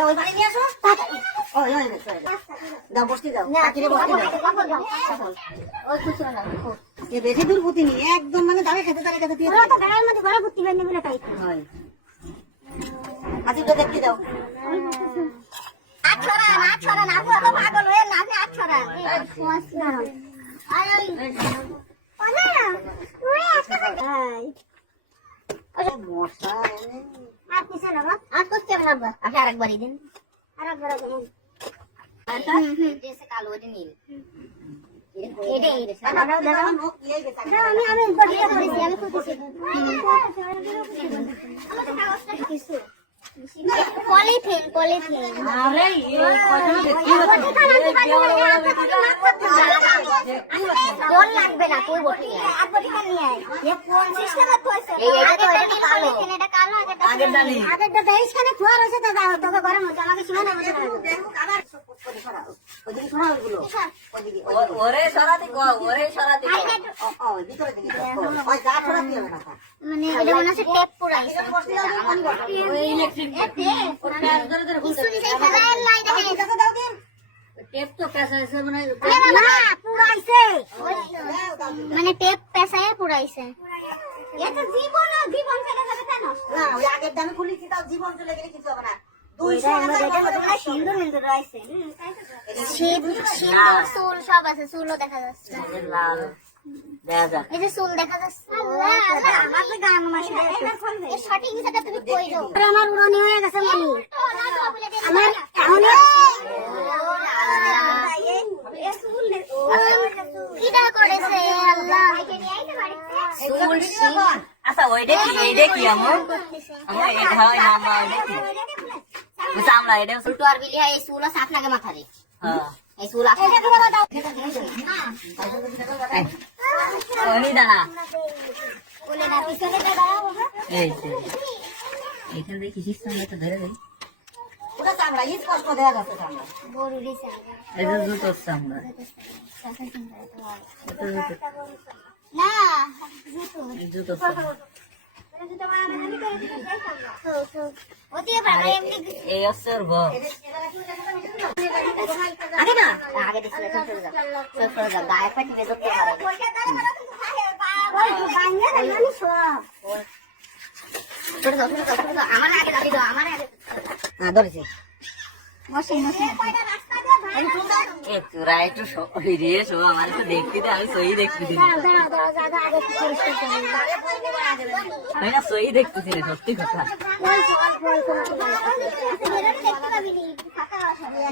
ওই বাড়ি নিয়ে আসো। ওই ওই দাও বসতে দাও, কাকিরে বসতে দাও। ওই খুচরো না এ বেশি দূর পুঁতি নি, একদম মানে দাঁড়ে খেতে দিয়ে ওরা তো বেড়ার মধ্যে ঘরে ভর্তি বেঁধে বলে তাই হয়। হাতিটা দেখতে দাও। আছরা না আমি তো পাগল হয়ে না আমি আছরা আয় ওই ওনা তুই একটা এই মশা আর কিছু না আর করতে হবে না আপনি আরেকবারই দিন আরেকবার দিন जैसे कालो दिन नील এডে আমরা দাও নোক দিয়ে গেছে। আমি বড়িয়া করেছি আমি খুঁজেছি আমাদের কাগজটা কিছু পলিথিন আরে এই কয়টা দেখি জল লাগবে না তুই বটি আর বটি নিয়ে আয় এ কোন সিস্টেমে কইছে এটা কালো এটা কালো আগের ডালি আগেরটা দেইছখানে খোয়া রইছে তো দাও তোকে ঘরের মধ্যে আমাকে সীমানা মধ্যে রাখো দেখো আবার ওদিকে সরাও, ওদিকে সরাও এগুলো ওদিকে ওরে সরাতে গো, ওরে সরাতে ও ভিতরে দিকে ওই যা সরাতে হবে না। মানে এটা মনে হচ্ছে টেপ পুরাইছে ওই ইলেকট্রিক ওটা ধরে ধরে ঘুরতে দাও দিন টেপ তো পেছাইছে মানে না পুরাইছে মানে টেপ পেছায় পুরাইছে এটা জীবন চলে যাবে কেন না ওই আগের দামে খুলেছি তাও জীবন চলে গেলে কিছু হবে না। 200 সিন্দুর মিন্দুর রয়েছে সিন্দুর চুল সব আছে চুলও দেখা যাচ্ছে লাল দেখা যা এই যে চুল দেখা যাচ্ছে আল্লাহ আমার তো গান মাসে এই সঠিক হিসাবে তুমি কই দাও আমার উড়নি হয়ে গেছে মনি আমার এখন কিটা করেছে আল্লাহ सूल शील अच्छा ওইটা কি এইটা কি আমর আমার এটা হয় না আমরা এটা কি বুঝা আমরা এটা উল্টো আর বিলি এই চুল সাফ লাগে মাথারে হ্যাঁ এই চুল আছে ওনি দানা বলে না পিছনে দাও এই যে এখান থেকে কিছু সামনে তো ধরে দেই ওটা চামড়া স্পষ্ট দেখা যাচ্ছে চামড়া। গরু দিছে এটা জুতো সামনে না জুতো জুতো সামনে জুতো মানে আমি করে দিতে চাই ওতে পারে এমনি এই অসর গো আগে না আগে দিছিলে চলে যাও গায়ে পাটি বেজতে পারে ওই বাংলা আমি সব ছোট দাও আমার আগে দাও আমার আগে হ্যাঁ ধরেছি মশিন কয়টা রাস্তা দিয়ে ভাই এ তোরা একটু হিরিয়ে শো আমার তো দেখতে দে আমি সই দেখতেছি না দাঁড়াও জায়গা আগে পরিষ্কার করে আমি না সই দেখতেছি না সত্যি কথা ওই সব দেখতে পাবি ফাঁকা